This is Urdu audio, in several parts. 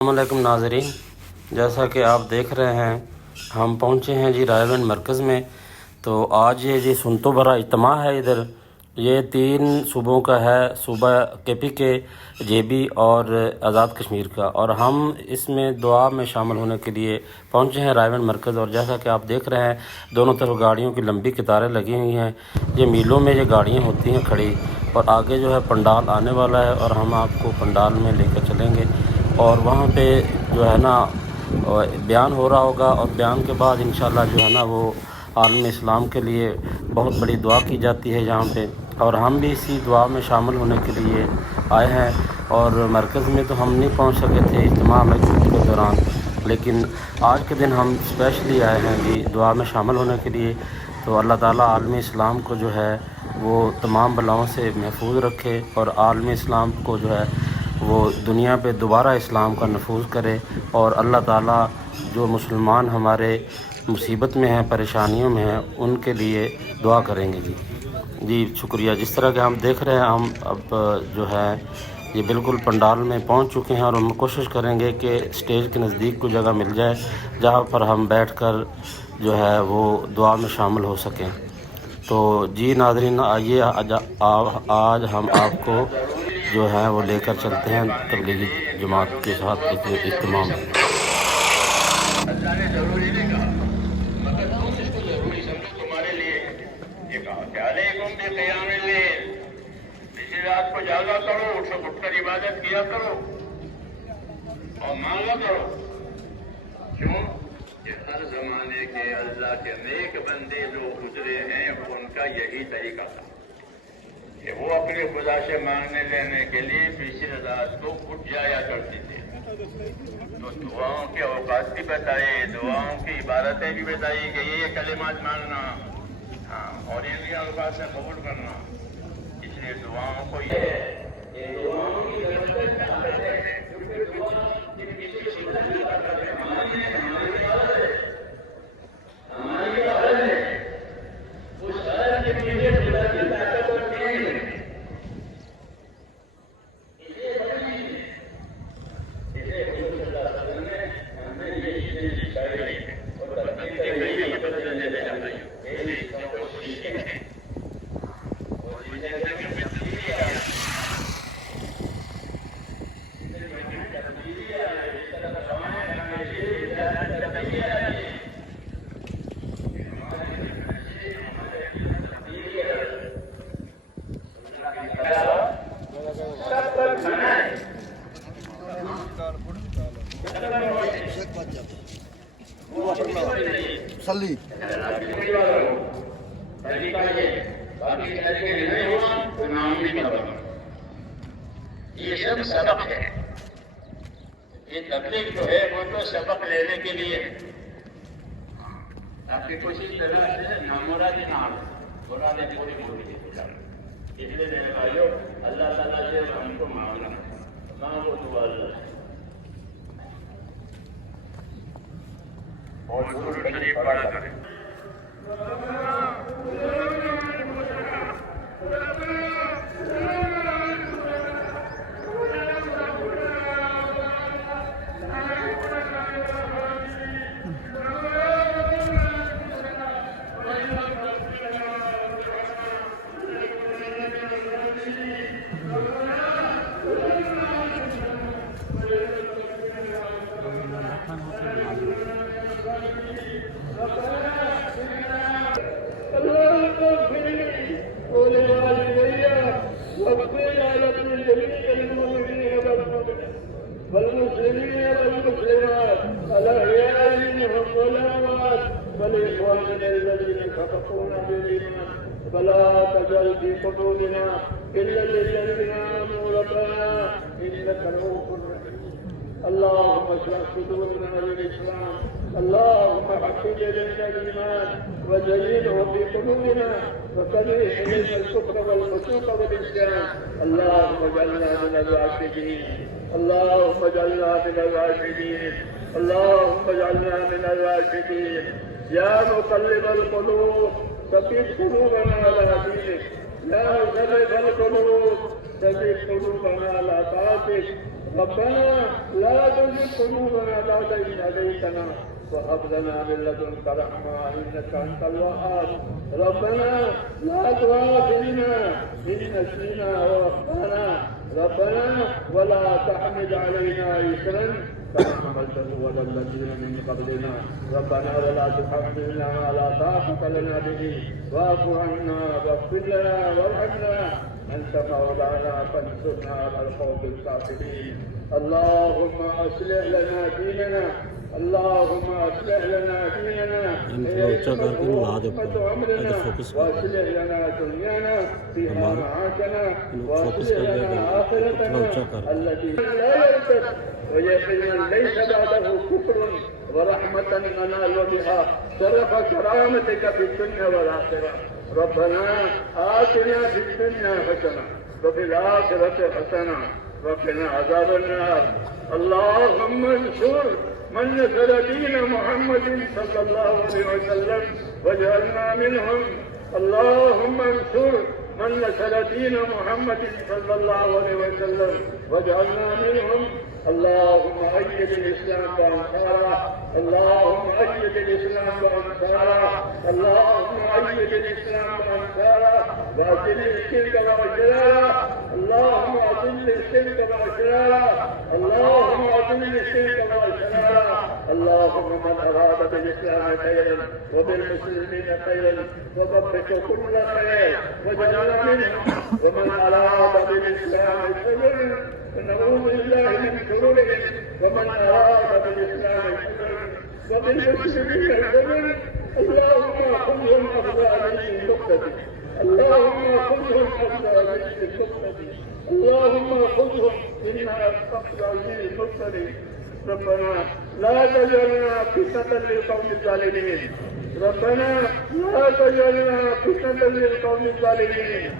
السلام علیکم ناظرین، جیسا کہ آپ دیکھ رہے ہیں ہم پہنچے ہیں جی رائے مرکز میں۔ تو آج یہ جی سنتو برا اجتماع ہے ادھر، یہ 3 صوبوں کا ہے، صوبہ KPK، JB اور آزاد کشمیر کا، اور ہم اس میں دعا میں شامل ہونے کے لیے پہنچے ہیں رائے مرکز۔ اور جیسا کہ آپ دیکھ رہے ہیں دونوں طرف گاڑیوں کی لمبی قطاریں لگی ہوئی ہیں، یہ میلوں میں یہ گاڑیاں ہوتی ہیں کھڑی، اور آگے جو ہے پنڈال آنے والا ہے اور ہم آپ کو پنڈال میں لے کر چلیں گے، اور وہاں پہ جو ہے نا بیان ہو رہا ہوگا، اور بیان کے بعد انشاءاللہ جو ہے نا وہ عالم اسلام کے لیے بہت بڑی دعا کی جاتی ہے یہاں پہ، اور ہم بھی اسی دعا میں شامل ہونے کے لیے آئے ہیں۔ اور مرکز میں تو ہم نہیں پہنچ سکے تھے اجتماع میں کے دوران، لیکن آج کے دن ہم اسپیشلی آئے ہیں جی دعا میں شامل ہونے کے لیے۔ تو اللہ تعالیٰ عالم اسلام کو جو ہے وہ تمام بلاؤں سے محفوظ رکھے، اور عالم اسلام کو جو ہے وہ دنیا پہ دوبارہ اسلام کا نفوذ کرے، اور اللہ تعالیٰ جو مسلمان ہمارے مصیبت میں ہیں، پریشانیوں میں ہیں، ان کے لیے دعا کریں گے جی شکریہ۔ جس طرح کہ ہم دیکھ رہے ہیں ہم اب جو ہے یہ بالکل پنڈال میں پہنچ چکے ہیں، اور ہم کوشش کریں گے کہ اسٹیج کے نزدیک کوئی جگہ مل جائے جہاں پر ہم بیٹھ کر جو ہے وہ دعا میں شامل ہو سکیں۔ تو جی ناظرین، آئیے آج ہم آپ کو جو ہے وہ لے کر چلتے ہیں تبلیغی جماعت کے ساتھ اجتماع میں۔ اللہ نے ضروری نہیں کہا، مگر تم اس کو ضروری سمجھو، تمہارے لیے یہ کہا کہ علیکم بقیام اللیل، اسی رات کو جاگا کرو، اٹھ کر عبادت کیا کرو اور مانگا کرو۔ کیوں کہ ہر زمانے کے اللہ کے نیک بندے جو گزرے ہیں ان کا یہی طریقہ تھا کہ وہ اپنے خدا سے مانگنے لینے کے لیے پچھلی رات کو اٹھ جایا کرتے تھے۔ تو دعاؤں کے اوقات بھی بتائے، دعاؤں کی عبادتیں بھی بتائی کہ یہ کلمات مانگنا، اور یہ بھی اوقات سے قبول کرنا۔ اس لیے دعاؤں کو یہ دعاؤں کی ضرورت ہے، کیونکہ دعا ہماری عادت ہے، اس عادت کے پیچھے خدا کی طاقت اور دین ہے۔ صلی یہ سب سبق ہے، یہ تبلیغ جو ہے وہ تو سبق لینے کے لیے آپ کی کوشش طرح سے نامرادی نہ ہو، مرادیں پوری ہوئی ہے۔ اس لیے میرے بھائیو، اللہ تعالیٰ سے ہم کو مانگنا، مانگو دعا اللہ سے۔ اور درود شریف پڑھا کریں۔ والمسلمين والمسلمات الأحياء منهم والأموات والإخوان الذين سبقونا بالإيمان فلا تجعل في قلوبنا إلا الذين آمنوا ربنا إنك رؤوف رحيم. اللهم اشرح صدورنا للإسلام، اللهم حبب إلينا الإيمان وزينه في قلوبنا وكره إلينا الكفر والفسوق والعصيان. اللهم اجعلنا من الراشدين، اللهم اجعلنا من الراشدين، اللهم اجعلنا من الراشدين. يا مقلب القلوب ثبت قلوبنا على دينك. يا مصرف القلوب ثبت قلوبنا على طاعتك. ربنا لا تزغ قلوبنا بعد إذ هديتنا وهب لنا من لدنك رحمة إنك أنت الوهاب. ربنا لا تؤاخذنا إن نسينا وأخطأنا. ربنا ولا تحمل علينا إصرا كما حملته على الذين من قبلنا. ربنا ولا تحملنا ما لا طاقة لنا به واعف عنا واغفر لنا وارحمنا أنت مولانا فانصرنا على القوم الكافرين. اللهم أصلح لنا ديننا. اللهم أصلح لنا ديننا عمرنا وأصلح لنا دنيانا فيها معاشنا وأصلح لنا آخرتنا التي لا يرتد ويقينا ليس بعده كفر ورحمة ننال بها شرف كرامتك في الدنيا والآخرة. ربنا آتنا في الدنيا حسنة وفي الآخرة حسنة وقنا عذاب النار. اللهم انصر من نصر دين محمد صلى الله عليه وسلم واجعلنا منهم. اللهم انصر من نصر دين محمد صلى الله عليه وسلم واجعلنا منهم. اللهم أيد الإسلام وأنصاره. اللهم أيد الإسلام وأنصاره. اللهم أيد الإسلام وأنصاره وأذل الشرك وأشراره. اللهم أذل الشرك وأشراره. اللهم أذل الشرك وأشراره. اللهم من أراد بالإسلام خيرا وبالمسلمين خيرا ووفق كل خير واجعلنا منهم. ومن أراد بالإسلام خيرا فنعوذ بالله من شرورهم. ومن أراد بالإسلام خيرا وبالمسلمين خيرا اللهم خذهم أخذ عزيز مقتدر. اللهم خذهم أخذ عزيز مقتدر. اللهم خذهم إنها أخذ عزيز مقتدر. ربنا لا تجعلنا فتنة للقوم الظالمين. ربنا لا تجعلنا فتنة للقوم الظالمين.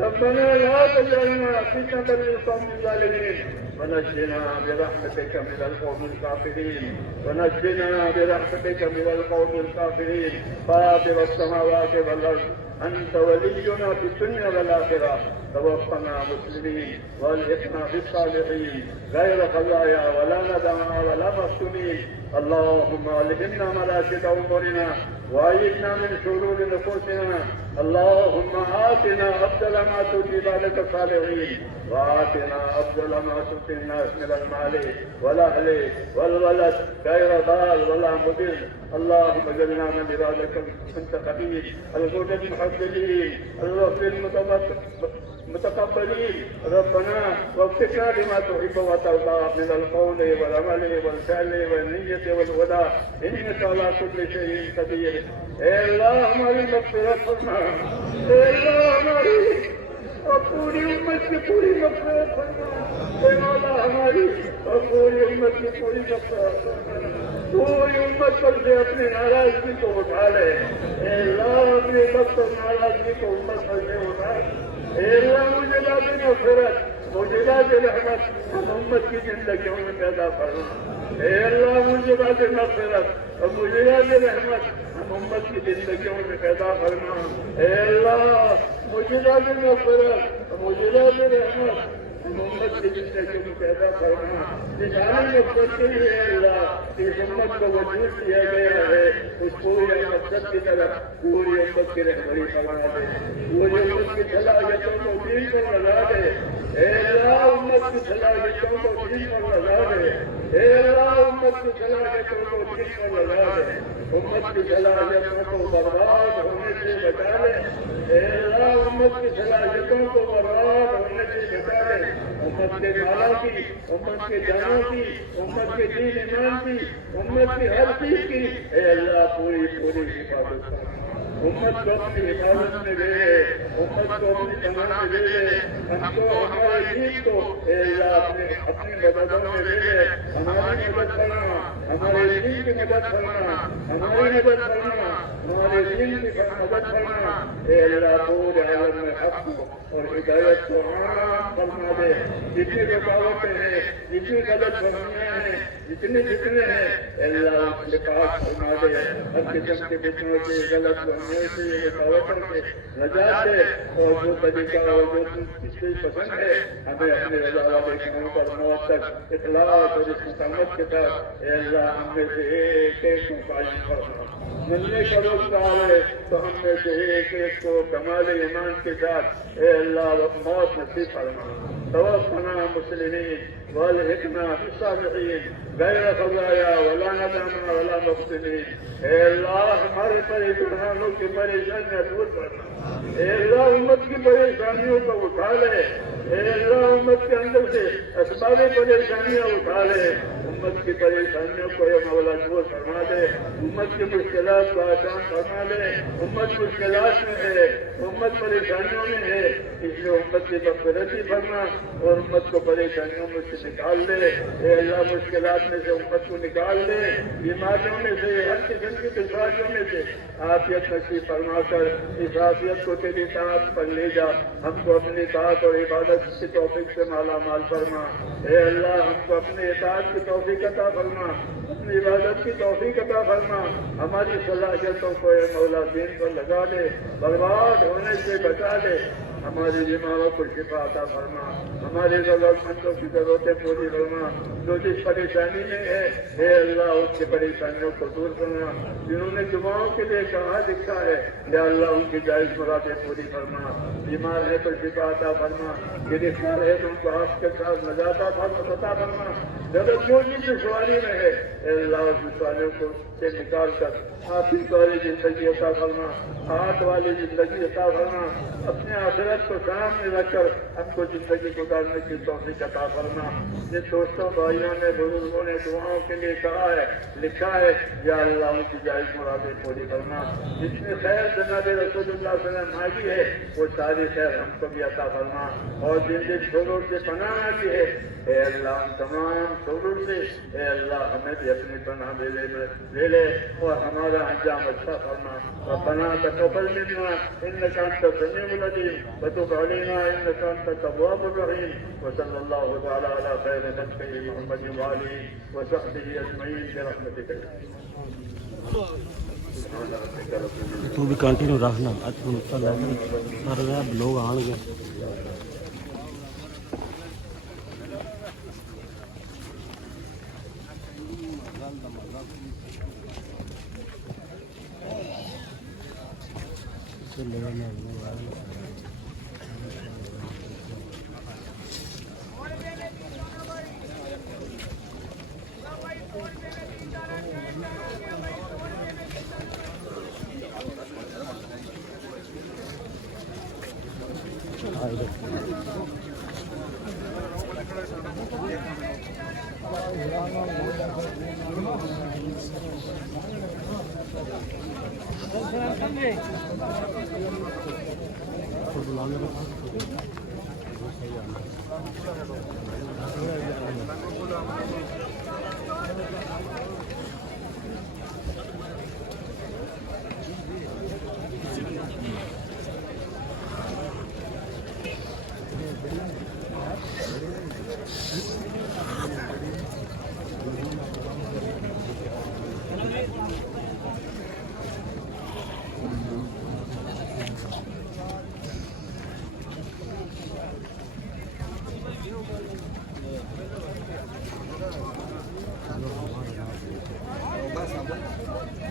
ربنا لا تجعلنا فتنة للقوم الظالمين. ونجنا برحمتك من القوم الكافرين. ونجنا برحمتك من القوم الكافرين. فاطر السماوات والأرض أنت ولينا في الدنيا والآخرة. توفنا مسلمين والحقنا بالصالحين غير خزايا ولا ندما ولا مفتونين. اللهم ألهمنا مناسك أمورنا وأيدنا من شرور نفوسنا. اللهم آتنا أفضل ما تؤتي عبادك الصالحين وآتنا أفضل ما تؤتي الناس من المال والأهل والولد غير ضال ولا مضل. اللهم اجعلنا من عبادك المنتخبين الغر المحجلين الوفي المتقبلين. ربنا وفقنا لما تحب وترضى من القول والعمل والفعل والنية والهدى إنك على كل شيء قدير. اے اللہ ہماری مغفرت فرما. اے اللہ ہماری اور پوری امت کی پوری مغفرت فرما. اے مولا ہماری اور پوری امت کی پوری مغفرت فرما. پوری امت پر سے اپنی ناراضگی کو اٹھا لے. اے اللہ اپنی وقت اور ناراضگی کو امت پر سے اٹھا لے. اے اللہ مجھے دے مغفرت مجھے دے رحمت ہم امت کی زندگیوں میں پیدا فرما. اے اللہ مجھے دے مغفرت اور مجھے دے رحمت ہم امت کی زندگیوں میں پیدا فرما. اے اللہ مجھے دے مغفرت اور مجھے دے رحمت ہم امت کی زندگیوں میں پیدا فرما. نشانی مقصد کے لیے اللہ اس امت کو وجود دیا گیا ہے. اس پوری مقصد کی طرف پوری امت کی رہبری فرما دے. پوری امت کی صلاحیتوں کو دین پر لگا دے. اے اللہ امت کی صلاحیتوں کو دین پر لگا دے. اے اللہ امت کی صلاحیتوں کو دین پر لگا دے. امت کی صلاحیتوں کو برباد ہونے سے بچا لے. اے اللہ امت کی صلاحیتوں کو برباد ہونے سے بچا لے. امت کے مالا کی امت کے جانوں کی امت کے دین ایمان کی امت کی ہر چیز کی اے اللہ پوری حفاظت کر. امت کو اپنی حفاظت میں لے لے. امت کو اپنی پناہ میں لے لے. ہم کو ہمارے دین کو اے اللہ اپنی مددوں میں لے لے. ہماری مدد کرنا ہمارے دین کی مدد کرنا ہماری مدد کرنا ہمارے دین کی مدد کرنا. اے اللہ پورے عالم میں حق کو اور ہدایت کو عام فرما دے. جتنی رکاوٹیں ہیں، جتنی غلط فہمیاں ہیں، جتنے ہیں اللہ اس کے پاس فرما دے. ہر قسم کے فتنوں سے، غلط فہمیوں سے، رکاوٹوں سے نجات دے. اور جو طریقہ اور جو چیز پسند ہے ہمیں اپنے رضا والے کاموں پر موت تک اخلاص اور استقامت کے ساتھ اے اللہ ہم میں سے ایک ایک کو قائم فرما. ملنے کا وقت آئے تو ہم میں سے ایک ایک کو کمال ایمان کے ساتھ اے اللہ موت نصیب فرما. توفنا مسلمین والحقنا بالصالحین غیر خزایا ولا ندامہ ولا مفتونین. اے اللہ ہمارے پریشانوں کی پریشانیاں دور کرنا. اے اللہ امت کی پریشانیوں کو اٹھا لے. اے اللہ امت کے اندر سے اسباب پریشانیاں اٹھا لے. امت کی پریشانیوں کو اے مولا دور فرما دے. امت کی مشکلات کو آسان فرما لے. امت مشکلات میں ہے، امت پریشانیوں میں ہے، اس لیے امت کی مغفرتی فرما اور امت کو پریشانیوں میں سے نکال دے. اے اللہ مشکلات میں سے امت کو نکال دے. بیماریوں میں سے، ہر قسم کی دشواریوں میں سے عافیت نصیب فرما کر اس عافیت کو تیری اطاعت پر لے جا. ہم کو اپنی اطاعت اور عبادت کی توفیق سے مالا مال فرما. اے اللہ ہم کو اپنے اطاعت کی توفیق عطا فرما، اپنی عبادت کی توفیق عطا فرما. ہماری صلاحیتوں کو اے مولا دین پر لگا دے، برباد ہونے سے بچا دے. ہماری بیماروں کو شفا عطا فرما. ہماری ضرورت مندوں کی ضرورتیں پوری فرما. جو جس پریشانی میں ہے اے اللہ اس کی پریشانیوں کو دور کرنا. جنہوں نے دعاؤں کے لیے کہا لکھا ہے یا اللہ ان کی جائز مرادیں پوری فرما. بیمار ہے تو شفا عطا فرما. گرفتار ہے تو ان کو آپ کے ساتھ نجات عطا فرما. جب جو بھی دشواری میں ہے اے اللہ اس دشواریوں کو سے نکال کر حافظ والی زندگی عطا فرما، ہاتھ والی زندگی عطا فرما. اپنے آخرت کو سامنے رکھ کر ہم کو زندگی گزارنے کی توفیق عطا فرما. جن دوستوں بھائیوں نے بزرگوں نے دعاؤں کے لیے کہا ہے لکھا ہے یا اللہ ان کی جائز مرادیں پوری کرنا. جس میں خیر جناب رسول اللہ صلی اللہ علیہ وسلم مانگی ہے وہ ساری خیر ہم کو بھی عطا فرما. اور جن جن شرور سے پناہ مانگی ہے اے اللہ ان تمام شرور سے اے اللہ ہمیں بھی اپنی پناہ لے لے اور ہمارا انجام اچھا فرما. ربنا تقبل منا انك انت السميع العليم وتب علينا انك انت التواب الرحيم. وصلى الله تعالى على خير خلقه محمد وآله وصحبه اجمعين برحمتك. تو بھی کنٹینیو رکھنا. سارے لوگ آن گے.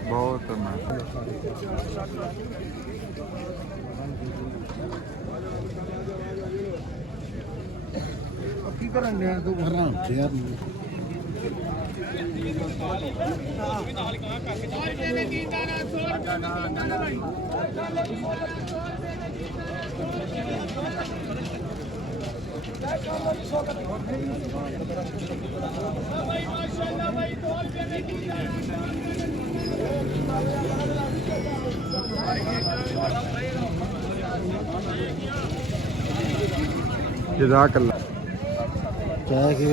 بہت کی کریں گے تو بھرنا یار. جزاک اللہ. کیا کہ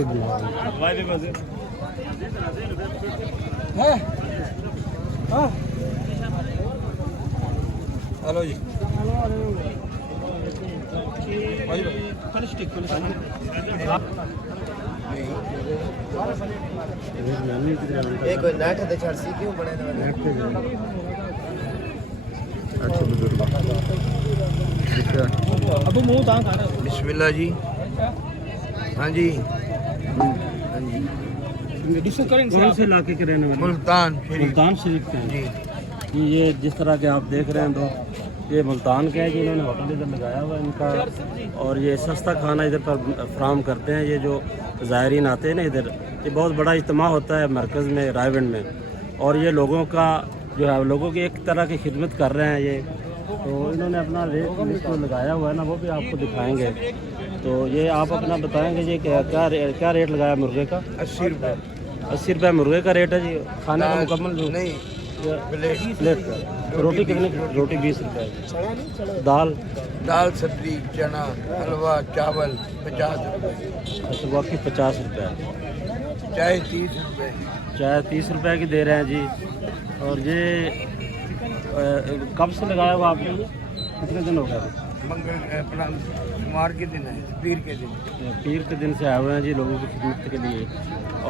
ہلو جی بسم اللہ جی. ہاں جی. کون سے علاقے کے رہنے والے؟ ملتان شریف. ملتان شریف کے ہیں. جی. یہ جس طرح کے آپ دیکھ رہے ہیں تو یہ ملتان کے ہیں جی. انہوں نے ہوٹل ادھر لگایا ہوا ہے ان کا, اور یہ سستا کھانا ادھر پر فراہم کرتے ہیں. یہ جو زائرین آتے ہیں نا ادھر, یہ بہت بڑا اجتماع ہوتا ہے مرکز میں, رائے ونڈ میں, اور یہ لوگوں کا جو ہے لوگوں کی ایک طرح کی خدمت کر رہے ہیں یہ. تو انہوں نے اپنا ریٹ لسٹ لگایا ہوا ہے نا, وہ بھی آپ کو دکھائیں گے. تو یہ آپ اپنا بتائیں گے جی کیا ریٹ لگایا مرغے کا؟ 80 روپے. 80 روپے مرغے کا ریٹ ہے جی. کھانے کا مکمل جو نہیں, پلیٹ کا روٹی کتنے کی؟ روٹی 20 روپے. دال سبزی چنا حلوہ چاول 50 روپے. اچھا, باقی 50 روپے. چائے 30 روپے. چائے 30 روپے کی دے رہے ہیں جی. اور یہ کب سے لگایا ہوا آپ نے؟ یہ کتنے دن ہو گئے؟ اپنا سمار کے دن ہے, پیر کے دن. پیر کے دن سے آئے ہوئے ہیں جی لوگوں کی خدمت کے لیے.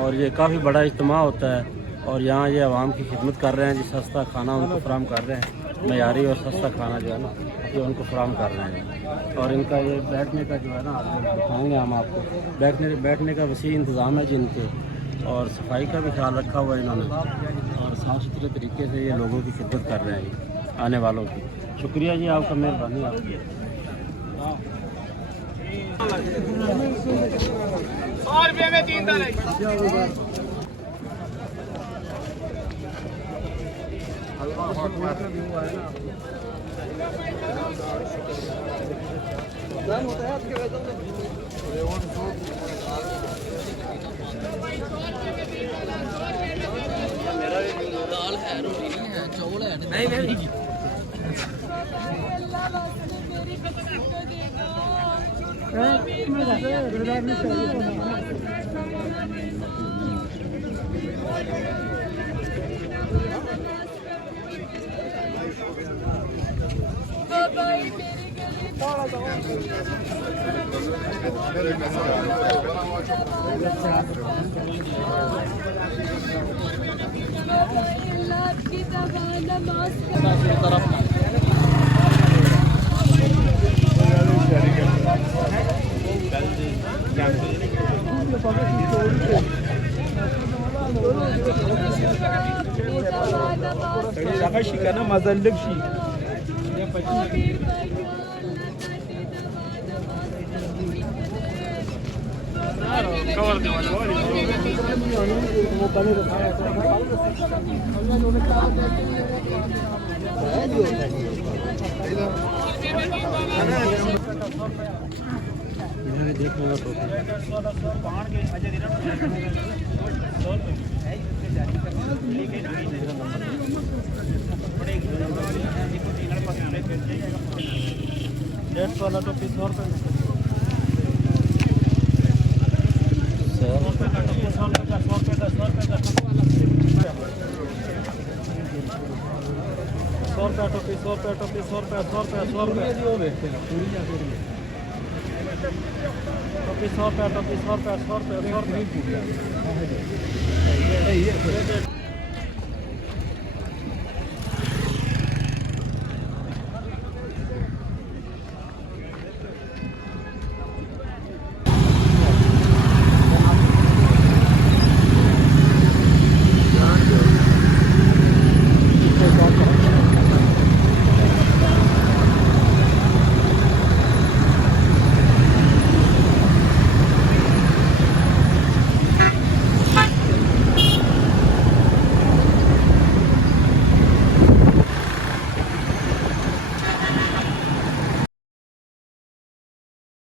اور یہ کافی بڑا اجتماع ہوتا ہے, اور یہاں یہ عوام کی خدمت کر رہے ہیں جی. سستا کھانا ان کو فراہم کر رہے ہیں, معیاری اور سستا کھانا جو ہے نا یہ ان کو فراہم کر رہے ہیں. اور ان کا یہ بیٹھنے کا جو ہے نا آپ دکھائیں گے ہم آپ کو. بیٹھنے کا وسیع انتظام ہے جی ان کے, اور صفائی کا بھی خیال رکھا ہوا ہے انہوں نے, اور صاف ستھرے طریقے سے یہ لوگوں کی خدمت کر رہے ہیں آنے والوں کی. شکریہ جی آپ کا, مہربانی آپ کی. روپے